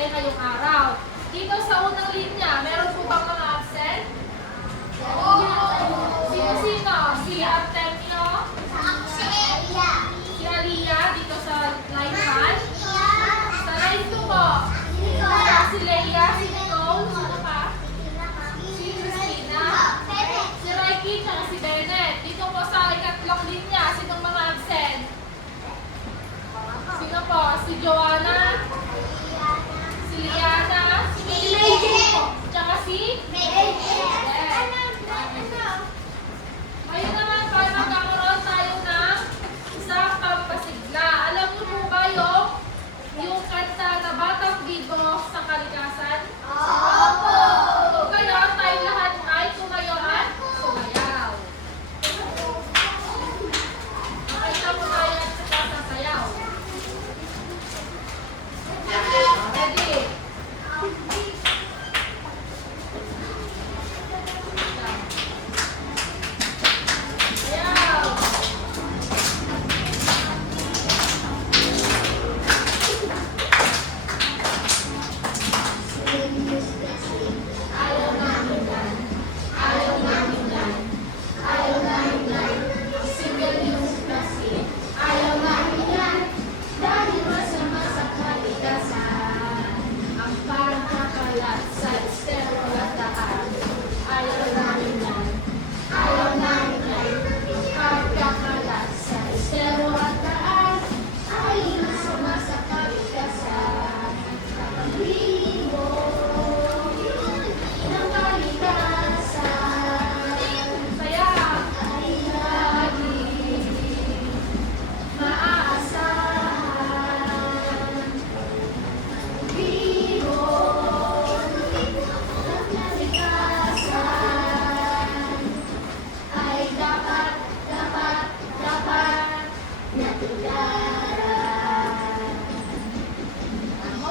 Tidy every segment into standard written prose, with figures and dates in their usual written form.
klase ngayong araw. Dito sa unang linya, meron po bang mga absent? Sino-sino? Si Artemio? Si Aliyah dito sa line 1? Sa line 2 po? Si Leia? Si Nicole? Sino pa? Si Christina? Si Raiki? Tsaka si Bennett. Dito po sa ikatlong linya, sinong mga absent? Sino po? Si Joanna? Si Liana? Si May? Tsaka si? Ngayon naman pa magkakaroon tayo ng isang pampasigla. Alam niyo po ba yung kanta na Batang Bibo sa Kalikasan? Opo! Kayo, tayo lahat ay tumayo at sumayaw. Makita po tayo at saka sasayaw. Ready? Sayaw!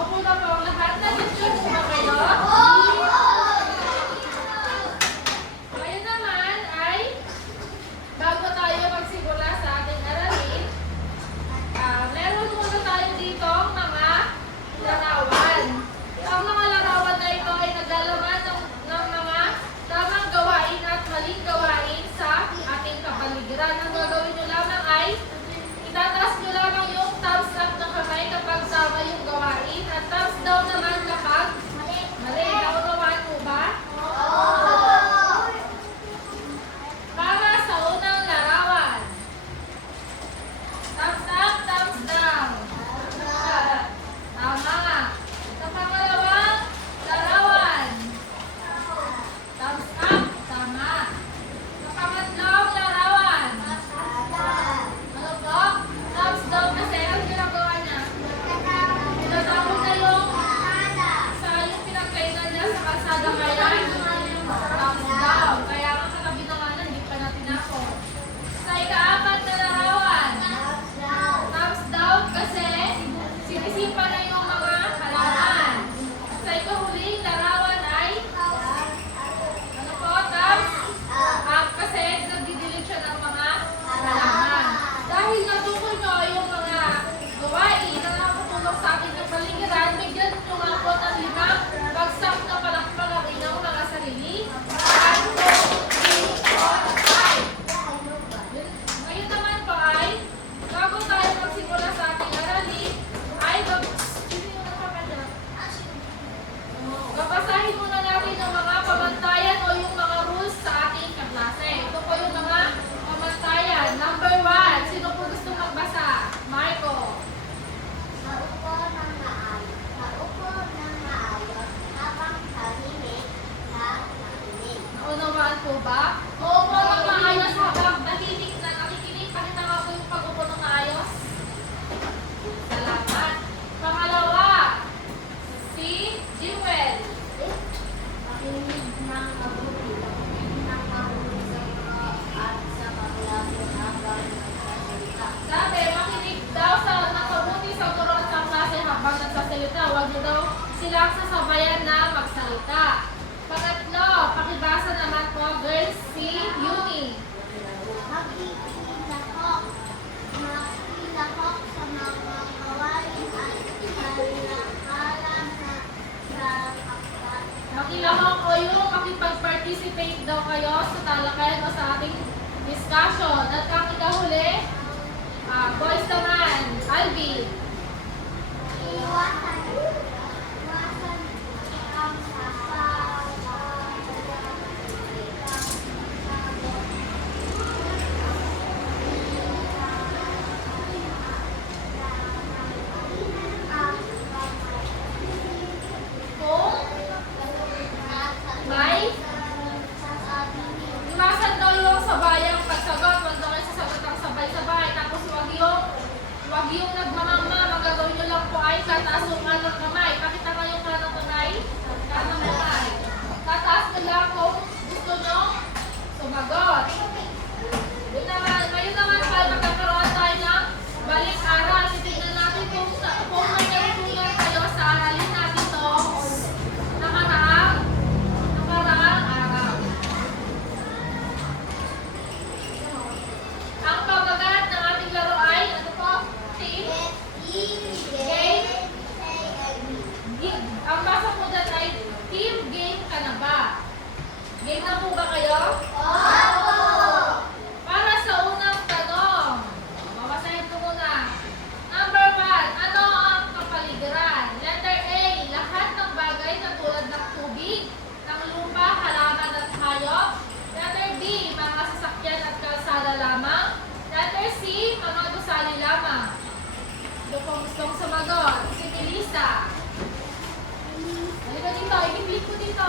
Muna po ang lahat. Nag-enjoy po ba kayo? Ngayon naman ay bago tayo magsimula sa ating aralin, meron muna tayo dito mga larawan. Ang mga larawan na ito ay naglalaman ng mga tamang gawain at maling gawain sa ating kapaligiran. Ang gagawin nyo lamang ay itataas nyo lamang yung thumbs up ng kamay kapag tama yung gawain at thumbs down naman kapag mali. Naunawaan mo ba? Para sa unang larawan. Thumbs up, thumbs down. Tama. Sa pangalawang larawan. Thumbs up, tama. Sa pangatlong larawan. Ano po? Thumbs down kasi ang ginagawa niya. Tinatapon na yung pinagkainan niya sa kalsada kaya thumbs down. Kaya ang katabi na nga na, hindi pa natin ako. Sa ikaapat na larawan. Thumbs down kasi sinisipan na yung mga halaman. Sa ikahuling larawan ay ano po? Thumbs up kasi nagdidilig siya ng mga halaman. Dahil natukoy nyo yung mga gawain na nakakatulong sa ating kapaligiran, bigyan nyo nga po ng 5 bagsak na palakpak ang inyong mga sarili. 1, 2, 3, 4, 5. Ngayon naman po ay, bago tayo magsimula sa ating aralin, ay babasahin muna natin yung mga pamantayan o yung mga rules sa ating kaklase. Ito po yung mga pamantayan. Number 1, sino po gusto magbasa? Marco. Maupo ng maayos habang tahimik na nakikinig. Naunawaan po ba? Uupo ng maayos habang tahimik na nakikinig. Pakita nga po yung pag-upo ng maayos. Salamat. Pangalawa, si Jewel. Makinig ng mabuti. Makinig ng mabuti sa mga at sa maglabo habang nagsasalita. Sabi, makinig daw sa nakabuti sa guro at sa klase habang nagsasalita. Huwag niyo daw silang sasabayan na magsalita. Pangatlo, pakibasa naman po, girls, si Yuni. Makikilahok sa mga gawain at kalakalan sa Kailangan ko yung makipag-participate daw kayo sa talakayan o sa ating discussion. At ang ikahuli, boys naman, Alvin. Kung may iwasan daw yung sabayang pagsagot, wag daw kayo sasagot ang sabay-sabay. Tapos wag yung nagmamama, magagawin nyo lang po ay tataas yung kanang kamay. Pakita nga yung kanang kamay, kanang kamay. Tataas nyo lang kung gusto nyo sumagot. Yun naman, ngayon naman pa magkakaroon tayo ng balik-aral. Titignan natin kung may natutunan kayo sa aralin natin to nakaraang araw. Ang pamagat ng ating laro ay, ano po? Team? Game? Ang basa po dyan ay, team game ka na ba? Game na po ba kayo? Para sa unang tanong, babasahin ko muna. Number 1, ano ang kapaligiran? Letter A, lahat ng bagay na tulad ng tubig, ng lupa, halaman at hayop. Letter B, mga sasakyan at kalsada lamang. Letter C, mga gusali lamang. Ito pong gustong sumagot. Si Melissa. Halika dito, i-click ko dito.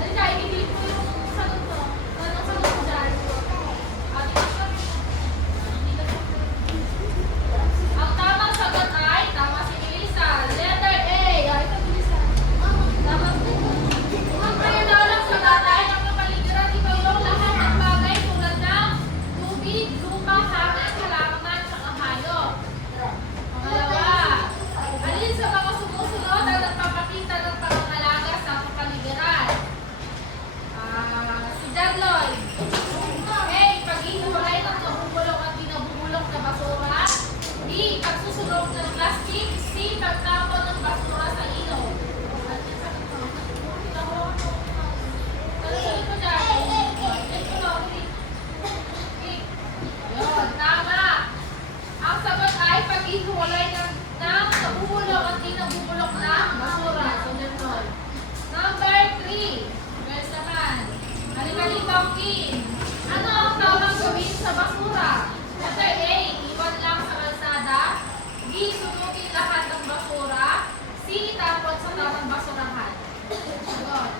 Halika, i-click ko yung sagot mo. Anong sagot mo dyan? Ang tamang sagot ay, tama si Melissa. Letter A. Ito, Melissa. Tama. Ang prior lang sa tatay ng kapaligiran, ito yung lahat ng bagay tulad ng tubig, lupa, hangin, halaman, at hayop. Pangalawa, alin sa mga sumusunod ang nagpapakita ng pangangalaga sa kapaligiran? Si John Lloyd. A. Pag-ihiwalay ng nabubulok at binabubulok na basura. B. Pagsusunog ng plastic. C. Pagtapon ng basura sa ilog. Salusunod ko dyan. Yun, tama. Ang sagot ay pag-ihiwalay ng nabubulok at binabubulok na basura. Sunod. Number 3. Girls naman. Halika-likaw, Kim. Ano ang tamang gawin sa basura? Letter A, iwan lang sa kalsada. B, sunugin lahat ng basura. C, itapon sa tamang basurahan. Sagot.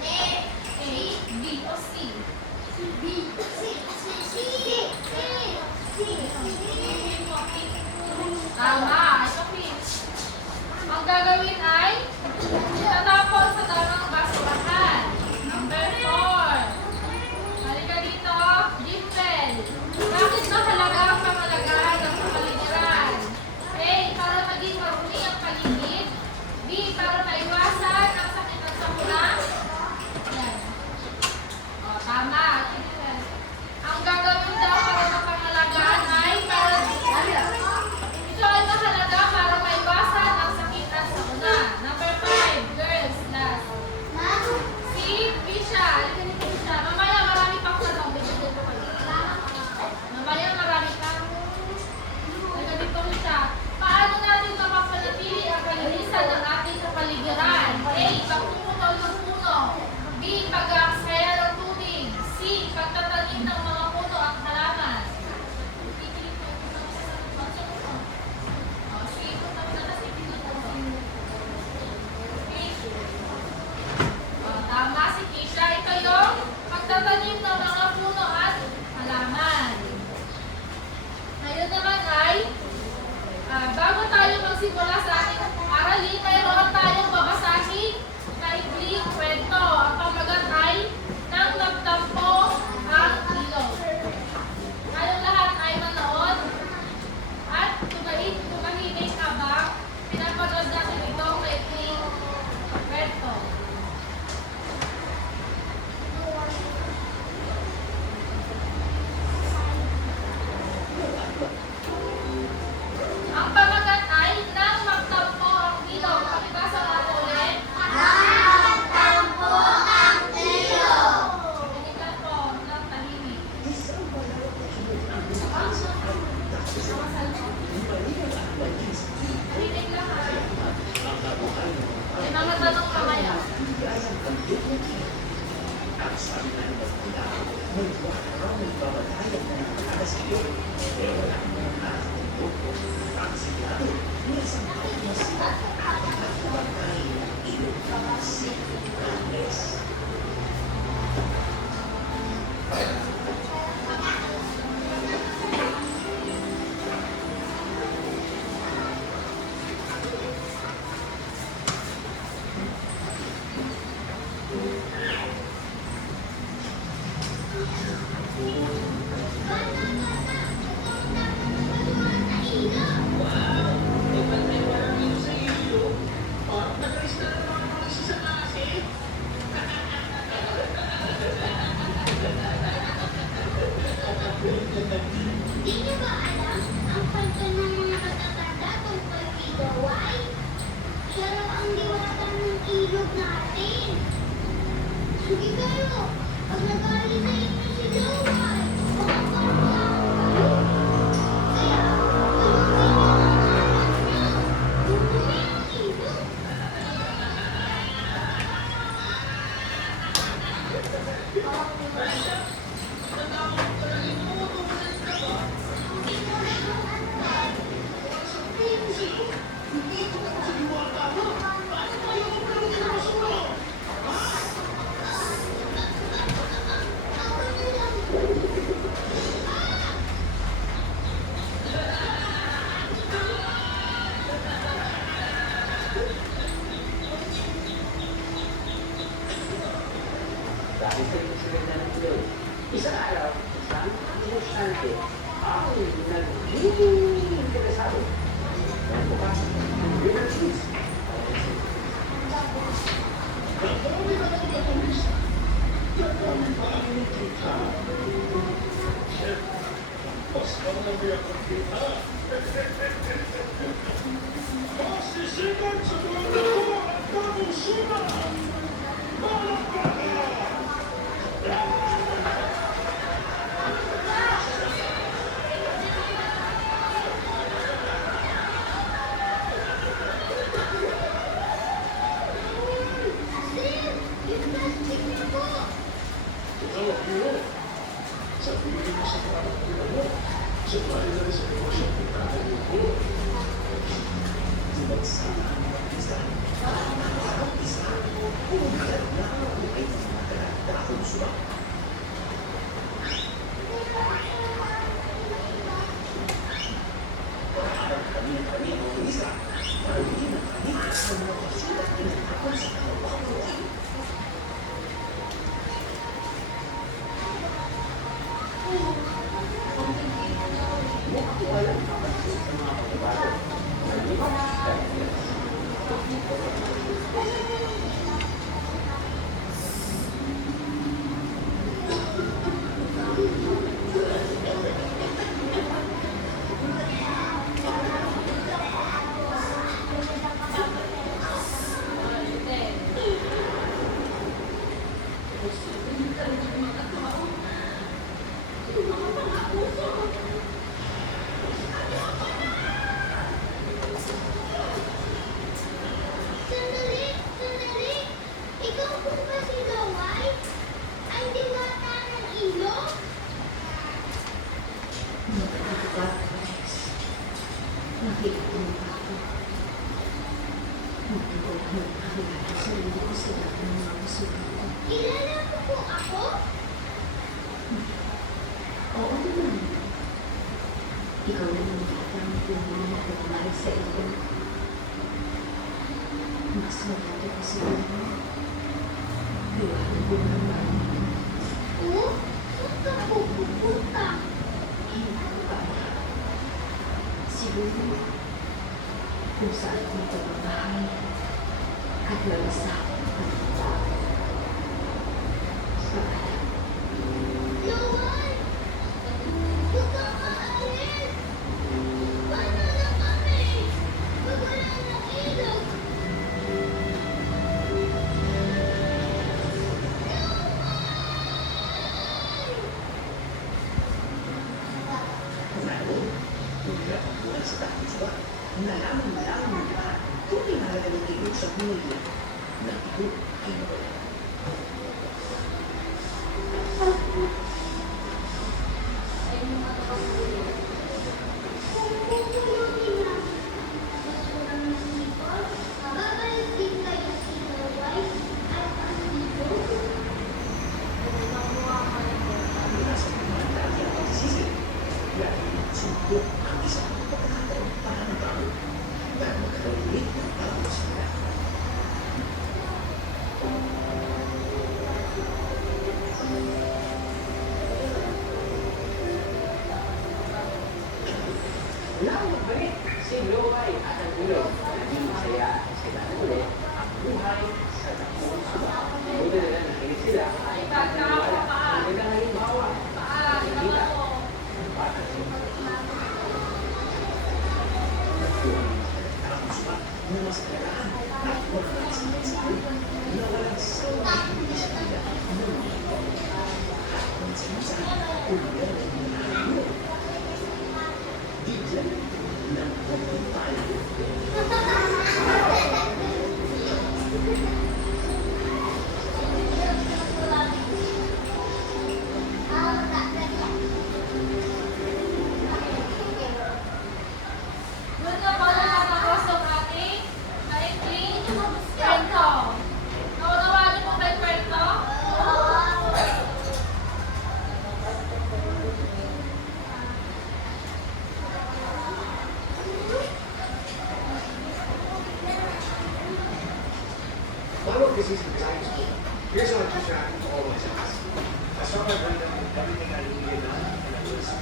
A, B, o C? Tama. Ito, Kim. Ang gagawin ay itatapon sa tamang basurahan. Number 4. Halika dito, Jimpel. Bakit mahalaga ang pangalagaan ng kapaligiran? A. Para maging marumi ang paligid. B. Para maiwasan ang sakit at sakuna. Yan. Tama. Jimpel. Ang gagawin daw para mapangalagaan ay para ito ay mahalaga para maiwasan ang sakit at sakuna. Number 5, girls, last. Si Fisha. Halika dito, Fisha. Mamaya marami pang tanong. Bibigyan ko kayo. Mamaya marami pang. Halika dito, Fisha. Paano natin mapapanatili ang kalinisan ng ating kapaligiran? A. Pagpuputol ng puno. B. Pag-aaksaya ng tubig. C. Pagtatanim ng mga puno at halaman. Tama si Kisha. Ito yung pagtatanim ng mga puno at halaman. Ngayon naman ay, bago tayo magsimula sa ating aralin, mayroon tayong babasahin na ikling kwento. Ang pamagat ay nang nagtampo ang ilog. Ngayong lahat ay manood at tumahimik habang pinapanood natin itong ikling kwento. Ang pamagat Hindi kayo. Pag nagalit na inyo si Jowan, makakaroon kayo. Kaya, tulungan niyo ang anak niyo. Bumili ang ilog. Dahil sa insidente ng Pinoy, isang araw, isang inusyante ang naging interesado. Ang bukas ng River Cheese. Masisigan sa mundo at kamusunan! Asin! Yung plastic niyo po! Ikaw ang hero. Sabihin mo sa mga kapila mo, sumali na rin sa negosyo ng tatay mo. Magsama ang mga isa. Ang isa. Kung maganda ay maganda akong suwa. Parang kami ang isa. Maramihin ang kami sa mga pasulat na nagkakon sa kawawakan. Walang kapatid sa mga pagbabago. Sandali! Sandali! Ikaw po ba si Laway? Ang diwata ng ilog? Kilala mo po ako? Oo naman. Ikaw naman ang puno na pagmahal sa iyo. Mas mabuti pa siguro. Liwanag mo naman. Oo? Saan ka po pupunta? Hindi ko pa. Siguro kung saan mo pagmamahal at malasakit ang tao. Paalam. Laway! Huwag kang aalis! Paano na kami? Pag wala ng ilog? Ngayon, hirap ang buhay sa takiswa. Nalaman mo lang ng lahat kung pinahalaga ng ilog sa buhay na ito ay nawala. Kung pupulutin na gusto namin sipol, babalik din kayo si Laway at ang ilog. Mula sa mga dati ang pagsisisi, dahil sundok ang isang pagkakataon para ng tao na magkaroon ulit ng bagong simula. Nang magbalik si Loay at ang ilog, naging masaya sila ulit ang buhay sa tapuan sila. Buti nila nakinig sila at naniwala ang magandang halimbawa. Nakikita ang bata sila. Nagkuhan ang sumat na mas kailangan At wala na sa mensahe na walang sawang hindi sa kanya ng mga at minsan kung meron ng nahalo. Bigyan ng pagpapala. Doon na pala natapos ang ating maikling kwento. Naunawa niyo po ba yung kwento? Follow this is the Times book. Here's what you should always ask. I saw my brother with everything I needed done, and it was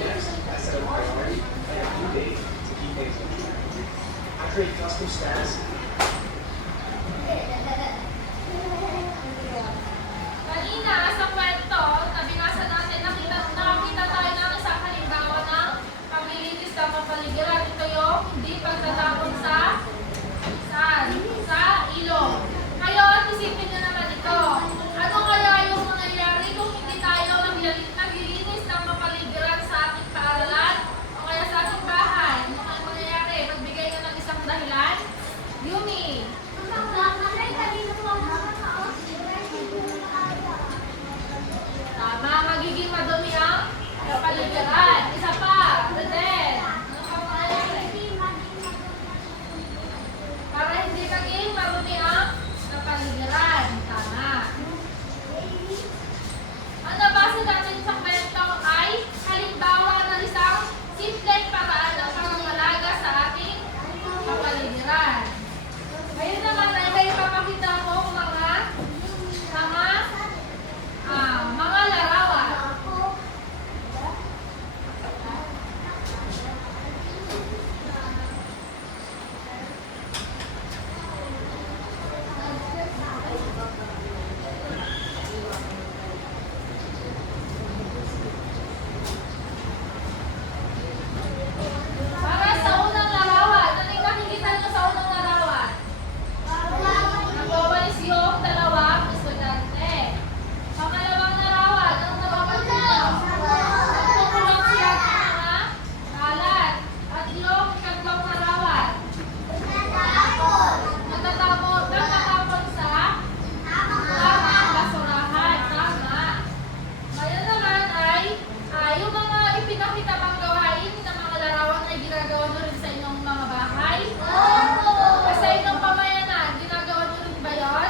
next. I set a priority. I have 2 days to keep things on track. I create custom stats. Kanina, sa kwento, na binasa natin, nakakita tayo ng isang halimbawa ng paglilinis ng kapaligiran. Ito yung hindi pagtatapon sa ilog. Ngayon, isipin nyo naman ito. Ano kaya yung mangyayari kung hindi tayo naglilinis ng kapaligiran sa ating paaralan o kaya sa ating bahay? Ano kaya mangyayari? Magbigay ka ng isang dahilan? Yumi. Tama, magiging madumi ang kapaligiran. Isa pa, Rodel. Ano pa mangyayari? Para hindi maging marumi ang kapaligiran. Tama. Ang nabasa natin sa kwento ay halimbawa ng isang simpleng paraan ng pangangalaga sa ating kapaligiran. Ngayon naman ay may ipapakita ko mga larawan. Para sa unang larawan, ano yung nakikita nyo sa unang larawan? Nagwawalis yung dalawang estudyante. Pangalawang larawan, anong napapansin nyo? Nagkukulong siya ng mga kalat. At yung ikatlong larawan, nagtatapon sa tamang basurahan. Tama. Ngayon naman ay yung mga ipinakita pang gawain ng mga larawan ay ginagawa nyo rin sa inyong mga bahay? Sa inyong pamayanan, ginagawa nyo rin ba yun?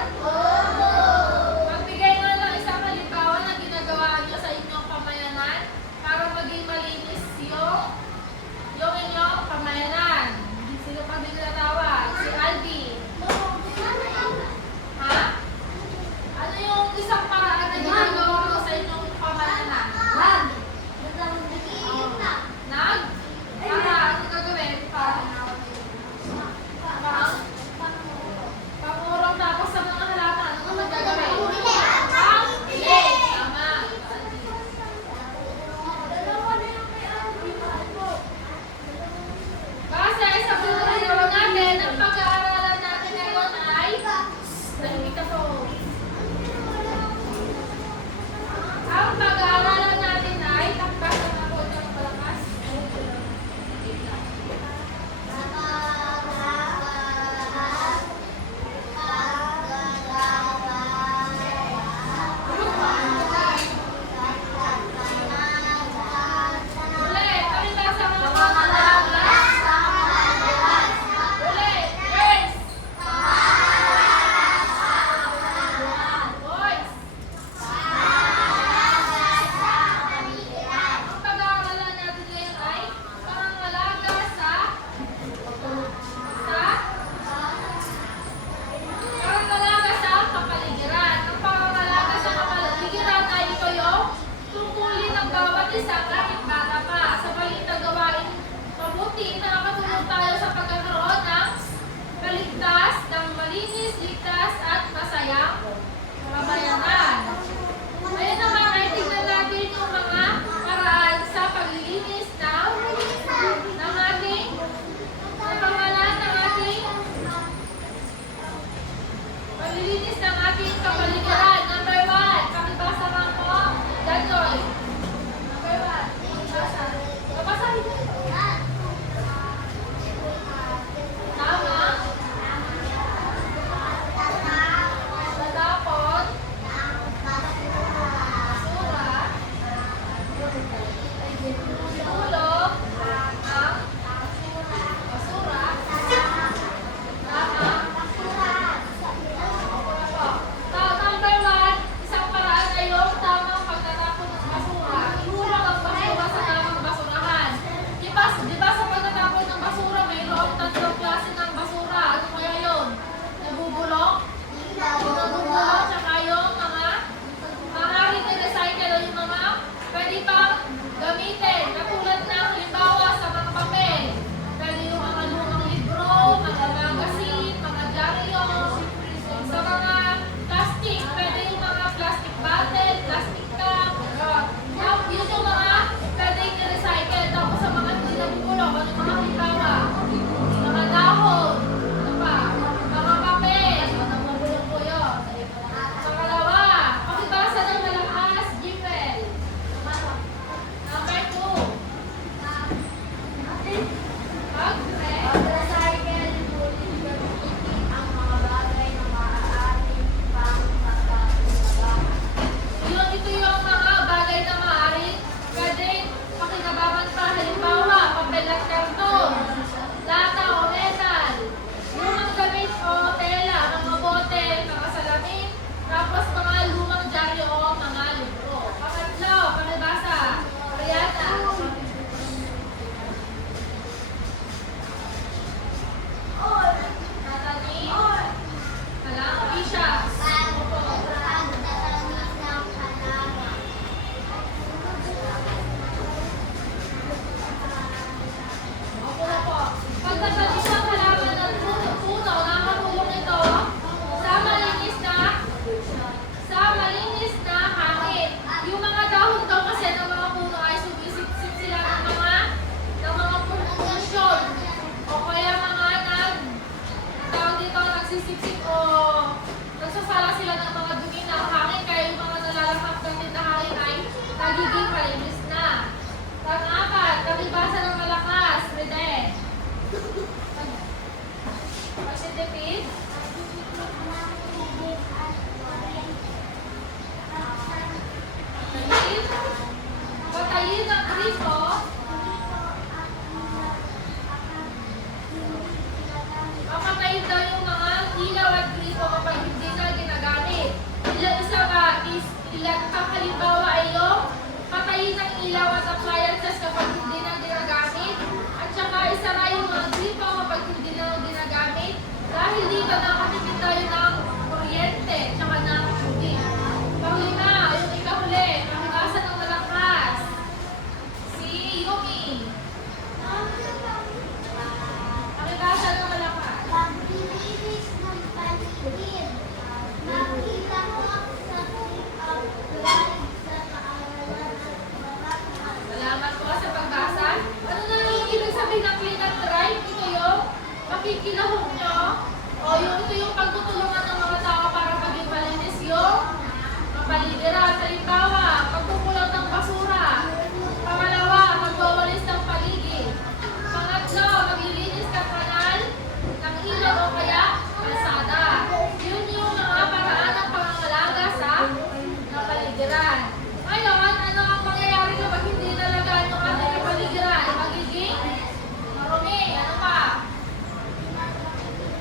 Magbigay nga ng isang halimbawa na ginagawa nyo sa inyong pamayanan para maging malinis yung inyong pamayanan. Sino pa din natawag? Si Albi. Ha? Ano yung isang paraan na ginagawa mo sa inyong pamayanan? Para ano gagawin? Pangurong tapos sa mga halaman. Ano naman gagawin? Tama. Base sa pagkakalawa natin, ang pag-aaralan natin ngayon ay nahimita po. Ang pag-aaralan natin ay basa na po ng palakas. Ulit, pakita sa mga pangalagas. Ulit, yes. Boys. Ang pag-aaralan natin ngayon ay pangangalaga sa kapaligiran. Ang pangangalaga sa kapaligiran ay ito yung tungkulin ng bawat isa kahit bata pa. Sa balita gawain mabuti, nakakatulong tayo sa pagkakaroon ng maligtas, ng malinis, ligtas at masayang pamayanan. Ngayon naman ay tingnan natin yung mga paraan sa paglilinis ng ating pangalan ng ating Palibasa ng malakas, Reden. Pagtitipid. Patayin. Patayin ang gripo. Papatayin daw yung mga ilaw at gripo kapag hindi na ginagamit. Ilan pang halimbawa ay yung patayin ng ilaw at appliances kapag hindi na ginagamit. At saka isara yung mga gripo kapag hindi na ginagamit. Dahil dito nakatipid tayo ng kuryente tsaka ng tubig. Pahuli na, yung ikahuli, pamagasan ng malakas. Si Yumi. Pamagasan ng malakas. Paglilinis ng paligid. Nakita ko sa live sa kaarawan at mababa. Salamat po sa pagbasa. Ano na yung ibig sabihin ng clean and dry? Ito yung makikilahok nyo. O ito yung pagtutulungan ng mga tao para maging malinis yung kapaligiran. Halimbawa, pagpupulot ng basura. Pangalawa, magwawalis ng paligid. Pangatlo, maglilinis ng kanal, ng ilog o kaya kalsada. Yun yung mga paraan ng pangangalaga sa kapaligiran. Ngayon, ano ang mangyayari kapag hindi nalagaan yung ating kapaligiran? Magiging marumi. Ano pa?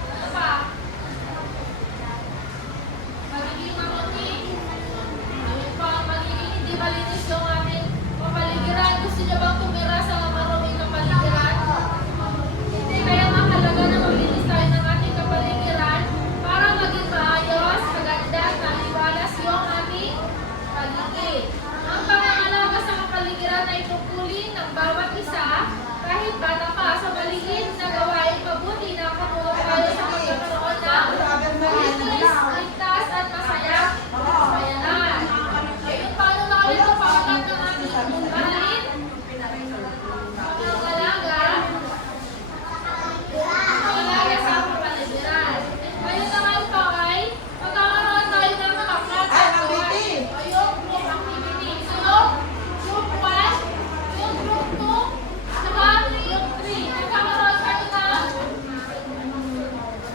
Ano pa? Magiging marumi. Ayun pa, magiging hindi malinis yung ating kapaligiran. Gusto niyo bang tumira sa maruming kapaligiran? Hindi, kaya mahalaga na maglinis tayo ng ating kapaligiran para maging maayos, maganda at maliwalas yung ating paligid. Ang pangangalaga sa kapaligiran ay tungkulin ng bawat isa kahit bata pa sa paligid na gawain mabuti na katulong tayo sa pagkakaroon ng malinis, ligtas at masayang bayanan. Ngayon, paano na ulit ang pangalan ng ating mahalin? Pangalaga sa kapaligiran. Ngayon naman po ay magkakaroon tayo ng mga activity. Yung group activity. So yung group 1, yung group 2, saka yung 3. Nagkakaroon tayo ng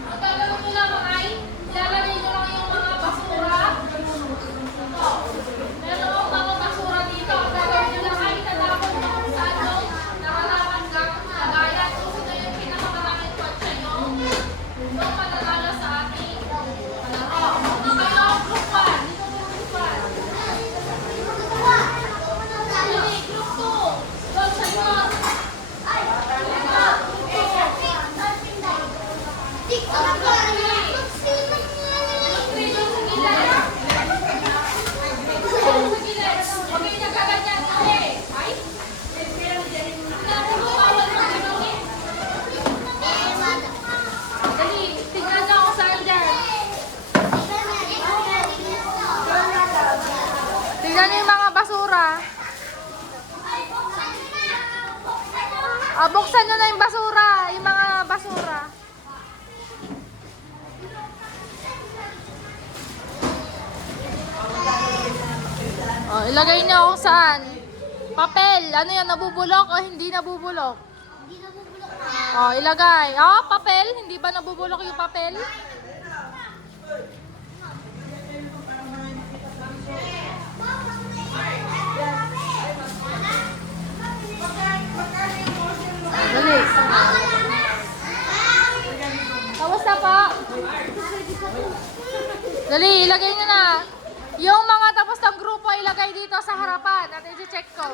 ang gagawin nyo lang ay ilalagay nyo lang yung mga basura. Ito. Meron akong mga basura dito. Ang gagawin nyo lang ay itatapon nyo kung saan yung nakarapan kang lagayan. Kung sino yung pinakamaraming kotse nyo, yung matatalo sa ating palaro. Kung kayo, group 1. Dito group 1. Dali, group 2. Doon sa likod. Group 3 doon sa gilid. Doon sa gilid. Okay, nagkaganyan. Okay. Ay? Bawal mo gagawin. Dali, tignan nyo kung saan dyan. Tignan nyo yung mga basura. Buksan nyo na yung basura. Yung mga basura. Ilagay nyo kung saan. Papel. Ano yan? Nabubulok o hindi nabubulok? Hindi nabubulok na. Ilagay. Papel. Hindi ba nabubulok yung papel? Dali. Tapos na pa. Dali, ilagay nyo na. Yung mga tapos ng grupo, ilagay dito sa harapan. At i-check ko.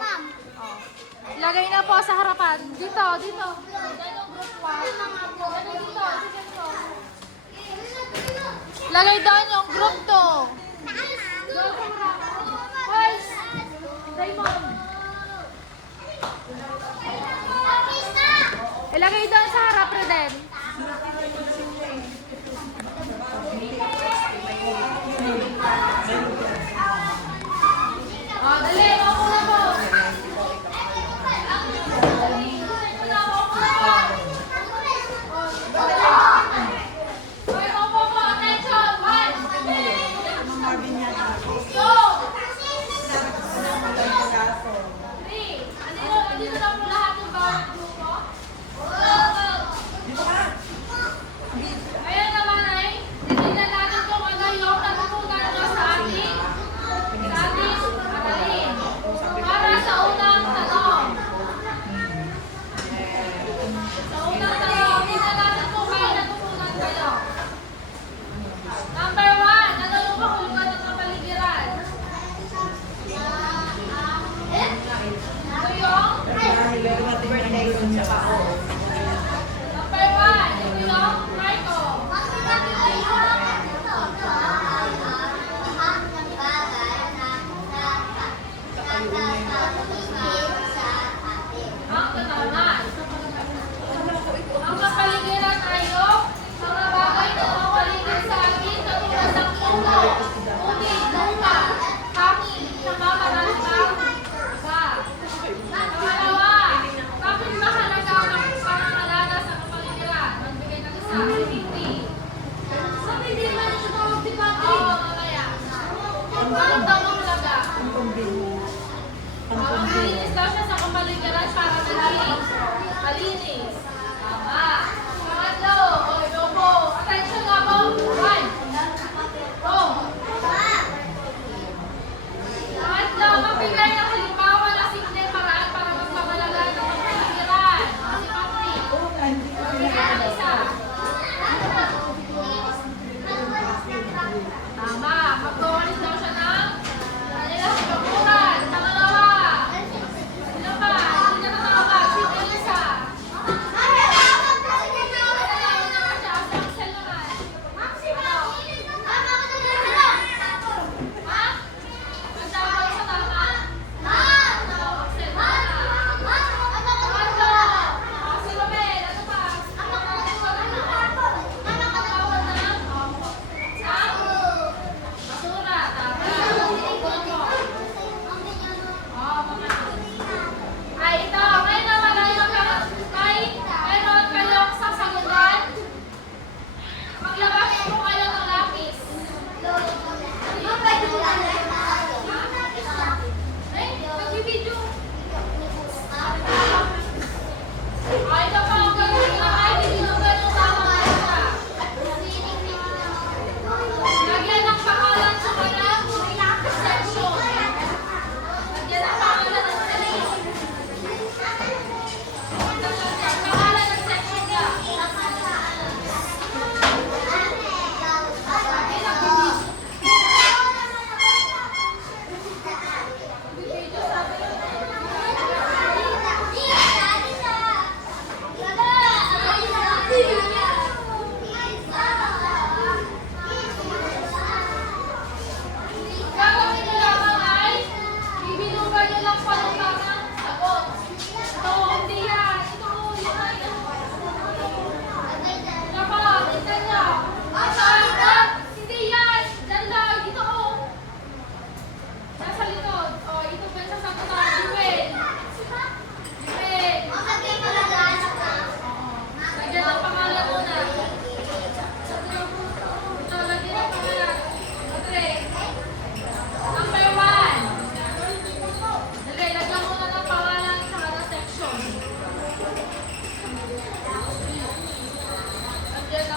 Ilagay na po sa harapan. Dito, dito. Yan yung group 1. Ilagay dito, i-check ko. Ilagay doon yung group 2. Doon sa harapan. Hoy! Raymond. Ilagay doon sa harap, Reden. Dali, maupo na po. Hoy, maupo po. Attention. 1. Go! 3. Andito na po lahat yung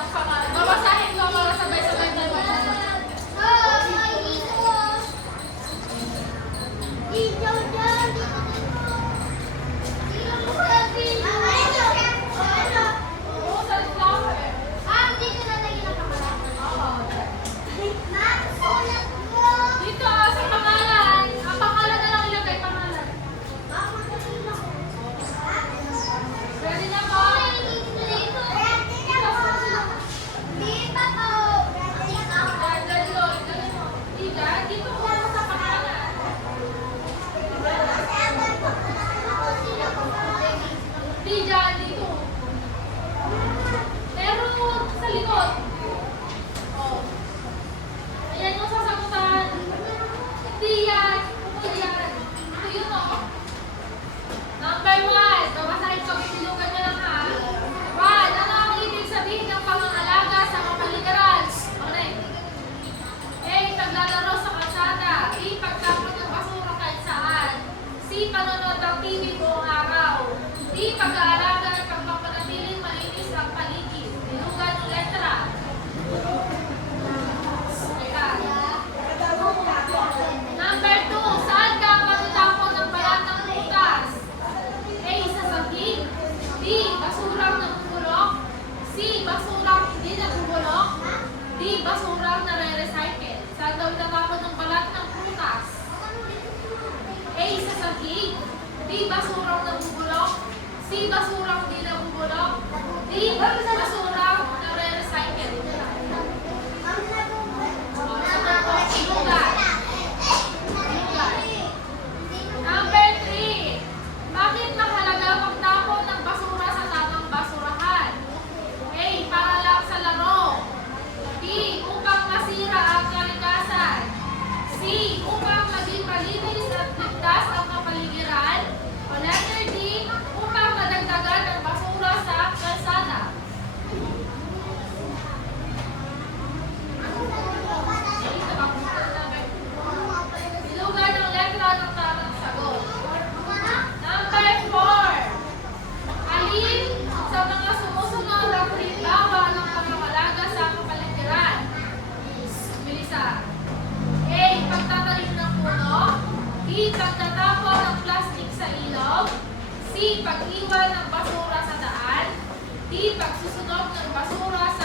ng pangalan. Babasahin ko para sabay-sabay tayo magbasa. Oo, sa flower. Dito sa pangalan. Ang pangalan na lang ilagay, pangalan. Ready na po? Dito ko sa pangalan. Diyan, dito. Pero sa likod. Oh. Ayan yung sasagutan. Hindi yan. Hindi yan. Ito yun, oh. Number 1. Babasahin ko. Bibilugan niyo lang, ha. 1. Ano ang ibig sabihin ng pangangalaga sa kapaligiran? Okay. A. Paglalaro sa kalsada. B. Pagtapon ng basura kahit saan. C. Panonood ng TV buong araw. D. Pag-aalaga at pagpapanatiling malinis ang paligid. Bilugan ng letra. Teka. Number 2. Saan ka pagtatapon ng balat ng prutas? A. Sa saging. B. Basurang nabubulok. C. Basurang hindi nabubulok. D. Basurang nare-recycle. Saan daw itatapon ng balat ng prutas? A. Sa saging. B. Basurang nabubulok. C. Basurang hindi nabubulok. D. Basurang nare-recycle. Number 3. Bakit mahalaga magtapon ng basura sa tamang basurahan? A. Para lang sa laro. B. Upang masira ang kalikasan. C. Upang maging malinis at ligtas ang kapaligiran. O letter D. Upang madagdagan ang basura sa kalsada. Bilugan ng letra ng tamang sagot. Number 4. Alin sa mga sumusunod ang halimbawa ng pangangalaga sa kapaligiran? Melissa. A. Pagtatanim ng puno. B. Pagtatapon ng plastic sa ilog. C. Pag-iwan ng basura sa daan. D. Pagsusunog ng basura sa